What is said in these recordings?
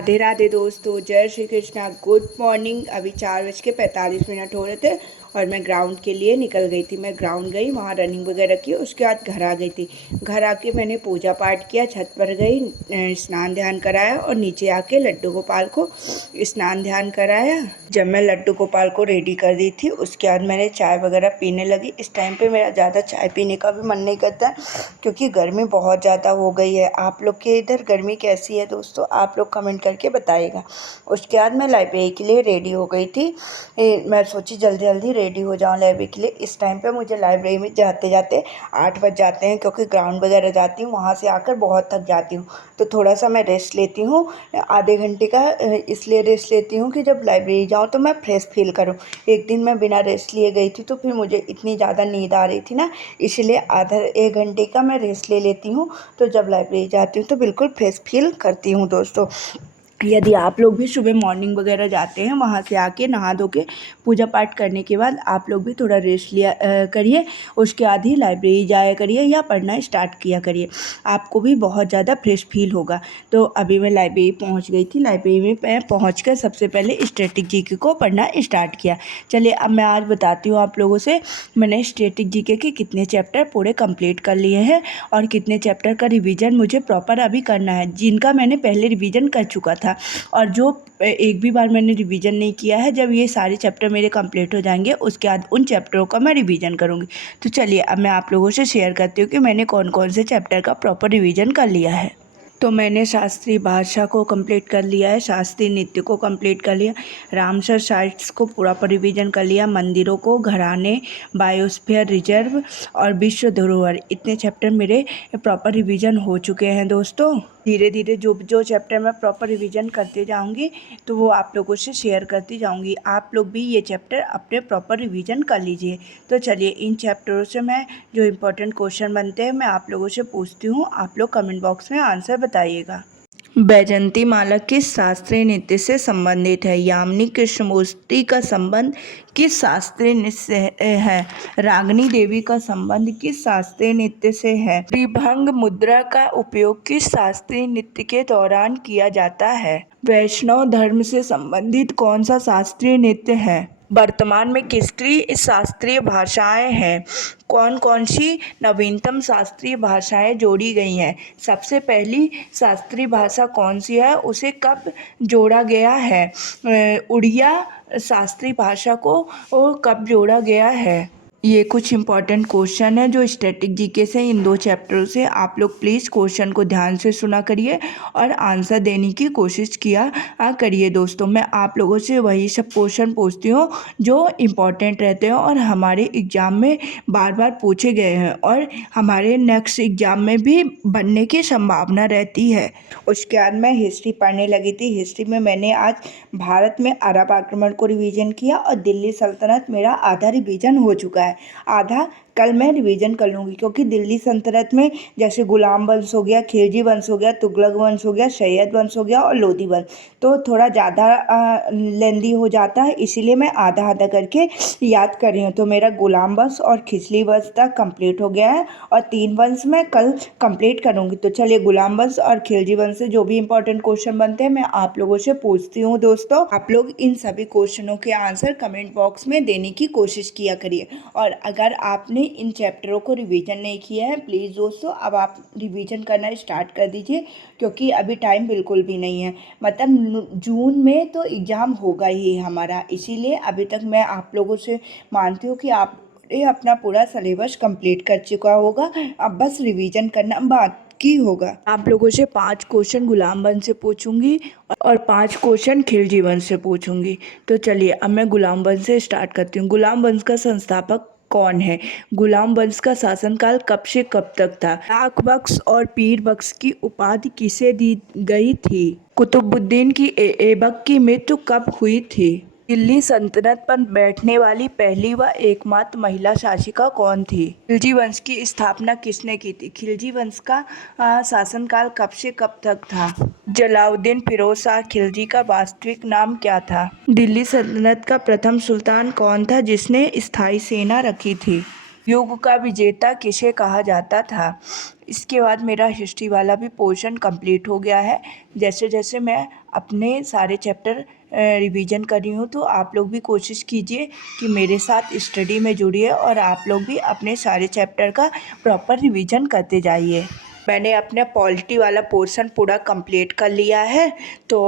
राधे राधे दोस्तों, जय Shri Krishna. Good morning. अभी 4:45 हो रहे थे और मैं ग्राउंड के लिए निकल गई थी। मैं ग्राउंड गई, वहाँ रनिंग वगैरह की, उसके बाद घर आ गई थी। घर आके मैंने पूजा पाठ किया, छत पर गई, स्नान ध्यान कराया और नीचे आके लड्डू गोपाल को स्नान ध्यान कराया। जब मैं लड्डू गोपाल को रेडी कर दी थी, उसके बाद मैंने चाय वगैरह पीने लगी। इस टाइम पे मेरा ज़्यादा चाय पीने का भी मन नहीं करता क्योंकि गर्मी बहुत ज़्यादा हो गई है। आप लोग के इधर गर्मी कैसी है दोस्तों? आप लोग कमेंट करके बताइएगा। उसके बाद मैं लाइब्रेरी के लिए रेडी हो गई थी। मैं सोची जल्दी जल्दी रेडी हो जाऊँ लाइब्रेरी के लिए। इस टाइम पे मुझे लाइब्रेरी में जाते जाते 8 बज जाते हैं क्योंकि ग्राउंड वगैरह जाती हूँ, वहाँ से आकर बहुत थक जाती हूँ। तो थोड़ा सा मैं रेस्ट लेती हूँ, आधे घंटे का। इसलिए रेस्ट लेती हूँ कि जब लाइब्रेरी जाऊँ तो मैं फ्रेश फील करूँ। एक दिन मैं बिना रेस्ट लिए गई थी तो फिर मुझे इतनी ज़्यादा नींद आ रही थी ना, इसलिए आधा 1 घंटे का मैं रेस्ट ले लेती हूँ। तो जब लाइब्रेरी जाती हूँ तो बिल्कुल फ्रेश फील करती हूँ दोस्तों। यदि आप लोग भी सुबह मॉर्निंग वगैरह जाते हैं, वहाँ से आके नहा धो के पूजा पाठ करने के बाद आप लोग भी थोड़ा रेस्ट लिया करिए। उसके बाद ही लाइब्रेरी जाया करिए या पढ़ना स्टार्ट किया करिए, आपको भी बहुत ज़्यादा फ्रेश फील होगा। तो अभी मैं लाइब्रेरी पहुँच गई थी। लाइब्रेरी में मैं पहुँच कर सबसे पहले स्टैटिक जीके को पढ़ना स्टार्ट किया। चलिए अब मैं आज बताती हूँ आप लोगों से मैंने स्टैटिक जीके के कितने चैप्टर पूरे कंप्लीट कर लिए हैं और कितने चैप्टर का रिवीजन मुझे प्रॉपर अभी करना है, जिनका मैंने पहले रिवीजन कर चुका था और जो एक भी बार मैंने रिवीजन नहीं किया है। जब ये सारे चैप्टर मेरे कंप्लीट हो जाएंगे उसके बाद उन चैप्टरों का मैं रिवीजन करूँगी। तो चलिए अब मैं आप लोगों से शेयर करती हूँ कि मैंने कौन कौन से चैप्टर का प्रॉपर रिवीजन कर लिया है। तो मैंने शास्त्रीय भाषा को कंप्लीट कर लिया है, शास्त्रीय नृत्य को कंप्लीट कर लिया, रामसर साइट्स को पूरा पर रिवीजन कर लिया, मंदिरों को, घराने, बायोस्फीयर रिजर्व और विश्व धरोहर, इतने चैप्टर मेरे प्रॉपर रिवीजन हो चुके हैं दोस्तों। धीरे धीरे जो जो चैप्टर मैं प्रॉपर रिवीजन करते जाऊंगी तो वो आप लोगों से शेयर करती जाऊंगी। आप लोग भी ये चैप्टर अपने प्रॉपर रिवीजन कर लीजिए। तो चलिए इन चैप्टरों से मैं जो इम्पोर्टेंट क्वेश्चन बनते हैं मैं आप लोगों से पूछती हूँ, आप लोग कमेंट बॉक्स में आंसर बताइएगा। बैजंती माला किस शास्त्रीय नृत्य से संबंधित है? यामिनी कृष्णमूर्ति का संबंध किस शास्त्रीय नृत्य से है? रागिनी देवी का संबंध किस शास्त्रीय नृत्य से है? त्रिभंग मुद्रा का उपयोग किस शास्त्रीय नृत्य के दौरान किया जाता है? वैष्णव धर्म से संबंधित कौन सा शास्त्रीय नृत्य है? वर्तमान में कितनी शास्त्रीय भाषाएं हैं? कौन कौन सी नवीनतम शास्त्रीय भाषाएं जोड़ी गई हैं? सबसे पहली शास्त्रीय भाषा कौन सी है, उसे कब जोड़ा गया है? उड़िया शास्त्रीय भाषा को कब जोड़ा गया है? ये कुछ इम्पॉर्टेंट क्वेश्चन है जो स्टैटिक जीके से इन 2 चैप्टरों से। आप लोग प्लीज़ क्वेश्चन को ध्यान से सुना करिए और आंसर देने की कोशिश किया करिए दोस्तों। मैं आप लोगों से वही सब क्वेश्चन पूछती हूँ जो इम्पॉर्टेंट रहते हैं और हमारे एग्ज़ाम में बार बार पूछे गए हैं और हमारे नेक्स्ट एग्ज़ाम में भी बनने की संभावना रहती है। उसके बाद मैं हिस्ट्री पढ़ने लगी थी। हिस्ट्री में मैंने आज भारत में अरब आक्रमण को रिवीजन किया और दिल्ली सल्तनत मेरा आधा रिवीजन हो चुका है। आधा कल मैं रिवीजन कर लूँगी क्योंकि दिल्ली सल्तनत में जैसे गुलाम वंश हो गया, खिलजी वंश हो गया, तुगलक वंश हो गया, सैयद वंश हो गया और लोधी वंश, तो थोड़ा ज़्यादा लेंदी हो जाता है, इसीलिए मैं आधा आधा करके याद कर रही हूँ। तो मेरा गुलाम वंश और खिचली वंश तक कंप्लीट हो गया है और 3 वंश मैं कल कंप्लीट करूँगी। तो चलिए गुलाम वंश और खिलजी वंश से जो भी इंपॉर्टेंट क्वेश्चन बनते हैं मैं आप लोगों से पूछती हूँ दोस्तों। आप लोग इन सभी क्वेश्चनों के आंसर कमेंट बॉक्स में देने की कोशिश किया करिए। और अगर आपने इन चैप्टरों को रिवीजन नहीं किया है, प्लीज़ दोस्तों अब आप रिवीजन करना स्टार्ट कर दीजिए क्योंकि अभी टाइम बिल्कुल भी नहीं है। मतलब जून में तो एग्ज़ाम होगा ही हमारा, इसीलिए अभी तक मैं आप लोगों से मानती हूँ कि आप अपना पूरा सिलेबस कंप्लीट कर चुका होगा, अब बस रिवीजन करना बाकी होगा। आप लोगों से 5 क्वेश्चन गुलाम वंश से पूछूंगी और 5 क्वेश्चन खिलजी वंश से पूछूंगी। तो चलिए अब मैं गुलाम वंश से स्टार्ट करती हूँ। गुलाम वंश का संस्थापक कौन है? गुलाम वंश का शासनकाल कब से कब तक था? लाख बख्श और पीर बख्श की उपाधि किसे दी गई थी? कुतुबुद्दीन की ऐबक की मृत्यु कब हुई थी? दिल्ली सल्तनत पर बैठने वाली पहली व एकमात्र महिला शासिका कौन थी? खिलजी वंश की स्थापना किसने की थी? खिलजी वंश का शासनकाल कब से कब तक था? जलाउद्दीन फिरोज शाह खिलजी का वास्तविक नाम क्या था? दिल्ली सल्तनत का प्रथम सुल्तान कौन था जिसने स्थायी सेना रखी थी? युग का विजेता किसे कहा जाता था। इसके बाद मेरा हिस्ट्री वाला भी पोर्शन कंप्लीट हो गया है। जैसे जैसे मैं अपने सारे चैप्टर रिवीजन कर रही हूँ, तो आप लोग भी कोशिश कीजिए कि मेरे साथ स्टडी में जुड़िए और आप लोग भी अपने सारे चैप्टर का प्रॉपर रिवीजन करते जाइए। मैंने अपना पॉलिटी वाला पोर्शन पूरा कंप्लीट कर लिया है। तो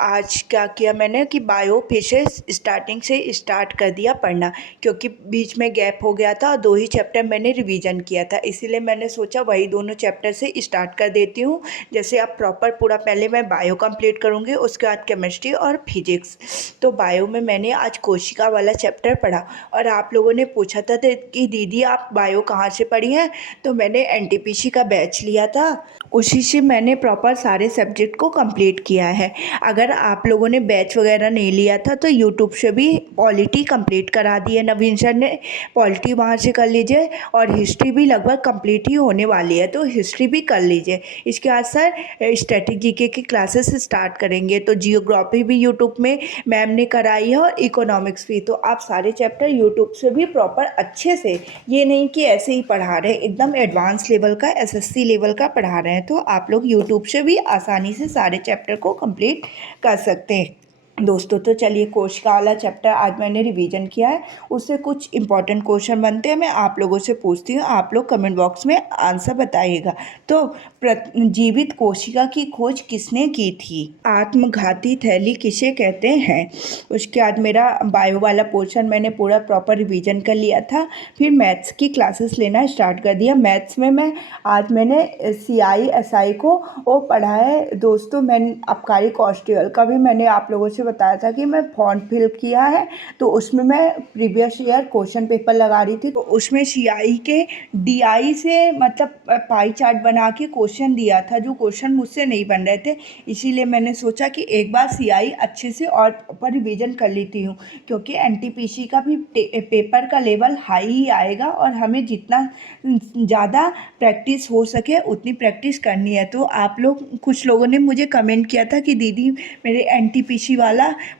आज क्या किया मैंने कि बायो फिर से स्टार्टिंग से स्टार्ट कर दिया पढ़ना, क्योंकि बीच में गैप हो गया था और 2 ही चैप्टर मैंने रिवीजन किया था, इसीलिए मैंने सोचा वही दोनों चैप्टर से स्टार्ट कर देती हूँ। जैसे अब प्रॉपर पूरा पहले मैं बायो कंप्लीट करूँगी, उसके बाद केमिस्ट्री और फिजिक्स। तो बायो में मैंने आज कोशिका वाला चैप्टर पढ़ा और आप लोगों ने पूछा था कि दीदी आप बायो कहाँ से पढ़ी हैं, तो मैंने एनटीपीसी का बैच लिया था, उसी से मैंने प्रॉपर सारे सब्जेक्ट को कंप्लीट किया है। अगर आप लोगों ने बैच वगैरह नहीं लिया था तो यूट्यूब से भी पॉलिटी कंप्लीट करा दी है नवीन सर ने, पॉलिटी वहाँ से कर लीजिए और हिस्ट्री भी लगभग कंप्लीट ही होने वाली है, तो हिस्ट्री भी कर लीजिए। इसके बाद सर स्टैटिक जीके की क्लासेस स्टार्ट करेंगे, तो जियोग्राफी भी यूट्यूब में मैम ने कराई है और इकोनॉमिक्स भी। तो आप सारे चैप्टर यूट्यूब से भी प्रॉपर अच्छे से, ये नहीं कि ऐसे ही पढ़ा रहे हैं, एकदम एडवांस लेवल का एसएससी लेवल का पढ़ा रहे हैं, तो आप लोग यूट्यूब से भी आसानी से सारे चैप्टर को कंप्लीट कर सकते हैं दोस्तों। तो चलिए कोशिका वाला चैप्टर आज मैंने रिवीजन किया है, उससे कुछ इंपॉर्टेंट क्वेश्चन बनते हैं, मैं आप लोगों से पूछती हूँ, आप लोग कमेंट बॉक्स में आंसर बताइएगा। तो जीवित कोशिका की खोज किसने की थी? आत्मघाती थैली किसे कहते हैं? उसके बाद मेरा बायो वाला पोर्शन मैंने पूरा प्रॉपर रिवीजन कर लिया था। फिर मैथ्स की क्लासेस लेना स्टार्ट कर दिया। मैथ्स में मैंने CI SI को वो पढ़ा है दोस्तों। मैंने आबकारी कॉन्स्टेबल का भी मैंने आप लोगों से बताया था कि मैं फॉर्म फिल किया है, तो उसमें मैं प्रीवियस ईयर क्वेश्चन पेपर लगा रही थी, तो उसमें CI के DI से मतलब पाई चार्ट बना के क्वेश्चन दिया था, जो क्वेश्चन मुझसे नहीं बन रहे थे, इसीलिए मैंने सोचा कि एक बार CI अच्छे से और पर रिवीजन कर लेती हूँ, क्योंकि NTPC का भी पेपर का लेवल हाई ही आएगा और हमें जितना ज़्यादा प्रैक्टिस हो सके उतनी प्रैक्टिस करनी है। तो आप लोग, कुछ लोगों ने मुझे कमेंट किया था कि दीदी मेरे NTPC वाला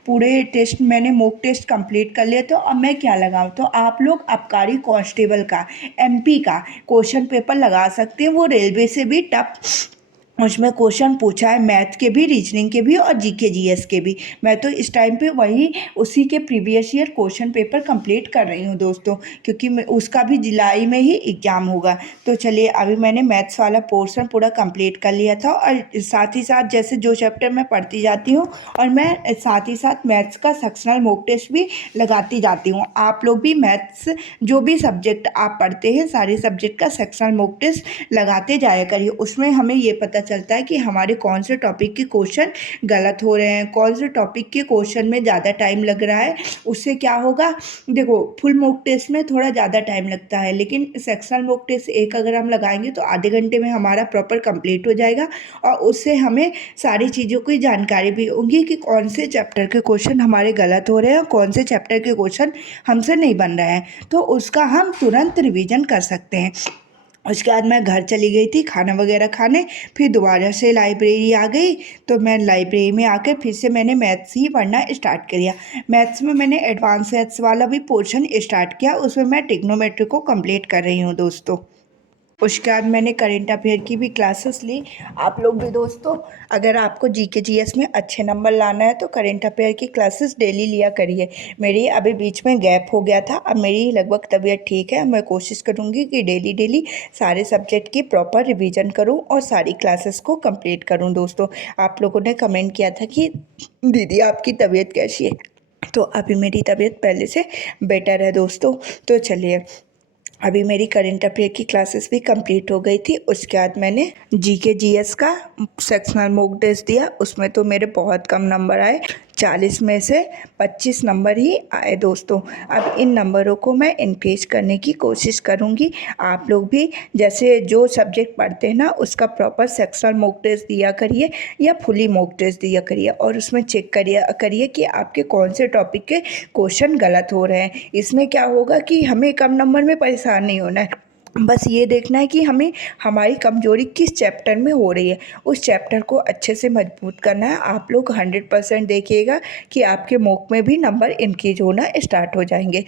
पूरे टेस्ट मैंने मॉक टेस्ट कंप्लीट कर लिया, तो अब मैं क्या लगाऊं? तो आप लोग आबकारी कांस्टेबल का MP का क्वेश्चन पेपर लगा सकते हैं, वो रेलवे से भी टफ उसमें क्वेश्चन पूछा है, मैथ के भी, रीजनिंग के भी और GK GS के भी। मैं तो इस टाइम पे वही उसी के previous year question paper complete कर रही हूँ दोस्तों, क्योंकि उसका भी जुलाई में ही एग्ज़ाम होगा। तो चलिए अभी मैंने मैथ्स वाला पोर्शन पूरा कंप्लीट कर लिया था, और साथ ही साथ जैसे जो चैप्टर मैं पढ़ती जाती हूँ और मैं साथ ही साथ मैथ्स का सेक्शनल मॉक टेस्ट भी लगाती जाती हूँ। आप लोग भी मैथ्स जो भी सब्जेक्ट आप पढ़ते हैं सारे सब्जेक्ट का सेक्शनल मॉक टेस्ट लगाते जाया करिए, उसमें हमें ये पता चलता है कि हमारे कौन से टॉपिक के क्वेश्चन गलत हो रहे हैं, कौन से टॉपिक के क्वेश्चन में ज़्यादा टाइम लग रहा है। उससे क्या होगा, देखो फुल मॉक टेस्ट में थोड़ा ज़्यादा टाइम लगता है, लेकिन सेक्शनल मॉक टेस्ट एक अगर हम लगाएंगे तो आधे घंटे में हमारा प्रॉपर कंप्लीट हो जाएगा, और उससे हमें सारी चीज़ों की जानकारी भी होगी कि कौन से चैप्टर के क्वेश्चन हमारे गलत हो रहे हैं, कौन से चैप्टर के क्वेश्चन हमसे नहीं बन रहे हैं, तो उसका हम तुरंत रिवीजन कर सकते हैं। उसके बाद मैं घर चली गई थी खाना वगैरह खाने, फिर दोबारा से लाइब्रेरी आ गई, तो मैं लाइब्रेरी में आकर फिर से मैंने मैथ्स ही पढ़ना स्टार्ट किया। मैथ्स में मैंने एडवांस मैथ्स वाला भी पोर्शन स्टार्ट किया, उसमें मैं ट्रिग्नोमेट्री को कंप्लीट कर रही हूँ दोस्तों। उसके बाद मैंने करेंट अफेयर की भी क्लासेस ली। आप लोग भी दोस्तों, अगर आपको GK GS में अच्छे नंबर लाना है तो करेंट अफेयर की क्लासेस डेली लिया करिए। मेरी अभी बीच में गैप हो गया था, अब मेरी लगभग तबीयत ठीक है। मैं कोशिश करूँगी कि डेली सारे सब्जेक्ट की प्रॉपर रिवीजन करूँ और सारी क्लासेस को कंप्लीट करूँ दोस्तों। आप लोगों ने कमेंट किया था कि दीदी आपकी तबीयत कैसी है, तो अभी मेरी तबीयत पहले से बेटर है दोस्तों। तो चलिए अभी मेरी करेंट अफेयर की क्लासेस भी कंप्लीट हो गई थी। उसके बाद मैंने GK GS का सेक्शनल मॉक टेस्ट दिया, उसमें तो मेरे बहुत कम नंबर आए, 40 में से 25 नंबर ही आए दोस्तों। अब इन नंबरों को मैं इंक्रीज करने की कोशिश करूँगी। आप लोग भी जैसे जो सब्जेक्ट पढ़ते हैं ना उसका प्रॉपर सेक्शनल मॉक टेस्ट दिया करिए या फुली मॉक टेस्ट दिया करिए, और उसमें चेक करिए कि आपके कौन से टॉपिक के क्वेश्चन गलत हो रहे हैं। इसमें क्या होगा कि हमें कम नंबर में परेशान नहीं होना है, बस ये देखना है कि हमें हमारी कमजोरी किस चैप्टर में हो रही है, उस चैप्टर को अच्छे से मजबूत करना है। आप लोग 100% देखिएगा कि आपके मॉक में भी नंबर इंक्रीज होना स्टार्ट हो जाएंगे।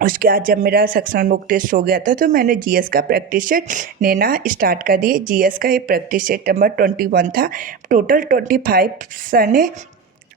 उसके बाद जब मेरा सेक्शनल मॉक टेस्ट हो गया था तो मैंने जीएस का प्रैक्टिस सेट लेना स्टार्ट कर दिए। जीएस का ये प्रैक्टिस सेट नंबर 21 था। टोटल 25 सर ने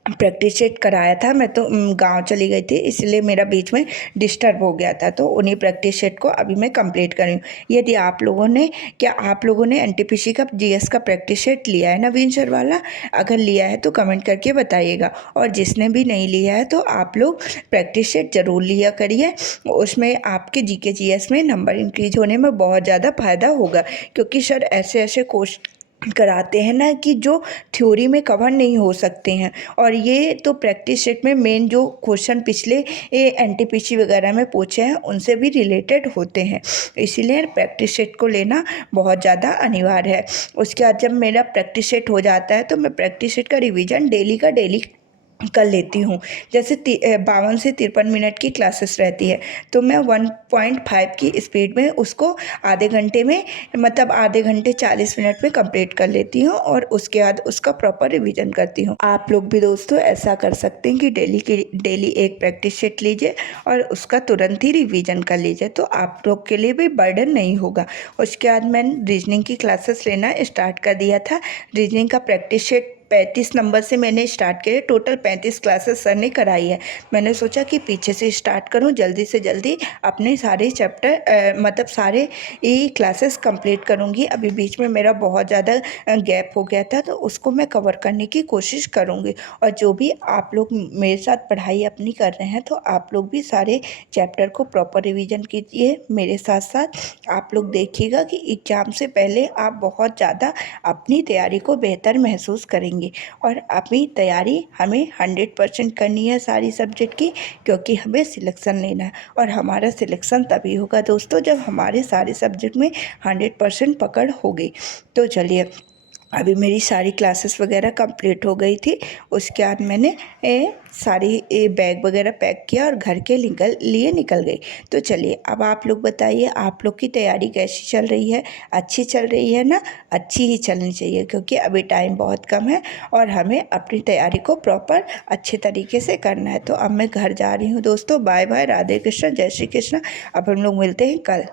प्रैक्टिस सेट कराया था। मैं तो गांव चली गई थी, इसलिए मेरा बीच में डिस्टर्ब हो गया था, तो उन्हीं प्रैक्टिस सेट को अभी मैं कंप्लीट करी हूँ। यदि आप लोगों ने एनटीपीसी का जीएस का प्रैक्टिस सेट लिया है नवीन सर वाला, अगर लिया है तो कमेंट करके बताइएगा, और जिसने भी नहीं लिया है तो आप लोग प्रैक्टिस सेट ज़रूर लिया करिए। उसमें आपके जीके जीएस में नंबर इंक्रीज होने में बहुत ज़्यादा फ़ायदा होगा, क्योंकि सर ऐसे ऐसे क्वेश्चन कराते हैं ना कि जो थ्योरी में कवर नहीं हो सकते हैं, और ये तो प्रैक्टिस सेट में मेन जो क्वेश्चन पिछले एनटीपीसी वगैरह में पूछे हैं उनसे भी रिलेटेड होते हैं, इसीलिए प्रैक्टिस सेट को लेना बहुत ज़्यादा अनिवार्य है। उसके बाद जब मेरा प्रैक्टिस सेट हो जाता है तो मैं प्रैक्टिस सेट का रिवीजन डेली का डेली कर लेती हूँ। जैसे 52 से 53 मिनट की क्लासेस रहती है, तो मैं 1.5 की स्पीड में उसको आधे घंटे में, मतलब आधे घंटे 40 मिनट में कंप्लीट कर लेती हूँ, और उसके बाद उसका प्रॉपर रिवीजन करती हूँ। आप लोग भी दोस्तों ऐसा कर सकते हैं कि डेली एक प्रैक्टिस सेट लीजिए और उसका तुरंत ही रिवीजन कर लीजिए, तो आप लोग के लिए भी बर्डन नहीं होगा। उसके बाद मैंने रीजनिंग की क्लासेस लेना स्टार्ट कर दिया था। रीजनिंग का प्रैक्टिस सेट 35 नंबर से मैंने स्टार्ट किया। टोटल 35 क्लासेस सर ने कराई है। मैंने सोचा कि पीछे से स्टार्ट करूं, जल्दी से जल्दी अपने सारे चैप्टर मतलब सारे ई क्लासेस कंप्लीट करूंगी। अभी बीच में मेरा बहुत ज़्यादा गैप हो गया था, तो उसको मैं कवर करने की कोशिश करूंगी। और जो भी आप लोग मेरे साथ पढ़ाई अपनी कर रहे हैं, तो आप लोग भी सारे चैप्टर को प्रॉपर रिवीजन कीजिए मेरे साथ साथ। आप लोग देखिएगा कि एग्ज़ाम से पहले आप बहुत ज़्यादा अपनी तैयारी को बेहतर महसूस करेंगे। और अपनी तैयारी हमें 100% करनी है सारी सब्जेक्ट की, क्योंकि हमें सिलेक्शन लेना है, और हमारा सिलेक्शन तभी होगा दोस्तों जब हमारे सारे सब्जेक्ट में 100% पकड़ होगी। तो चलिए, अभी मेरी सारी क्लासेस वगैरह कंप्लीट हो गई थी। उसके बाद मैंने सारी बैग वगैरह पैक किया और घर के निकल गई। तो चलिए, अब आप लोग बताइए, आप लोग की तैयारी कैसी चल रही है? अच्छी चल रही है ना? अच्छी ही चलनी चाहिए, क्योंकि अभी टाइम बहुत कम है और हमें अपनी तैयारी को प्रॉपर अच्छे तरीके से करना है। तो अब मैं घर जा रही हूँ दोस्तों। बाय बाय, राधे कृष्ण, जय श्री कृष्ण। अब हम लोग मिलते हैं कल।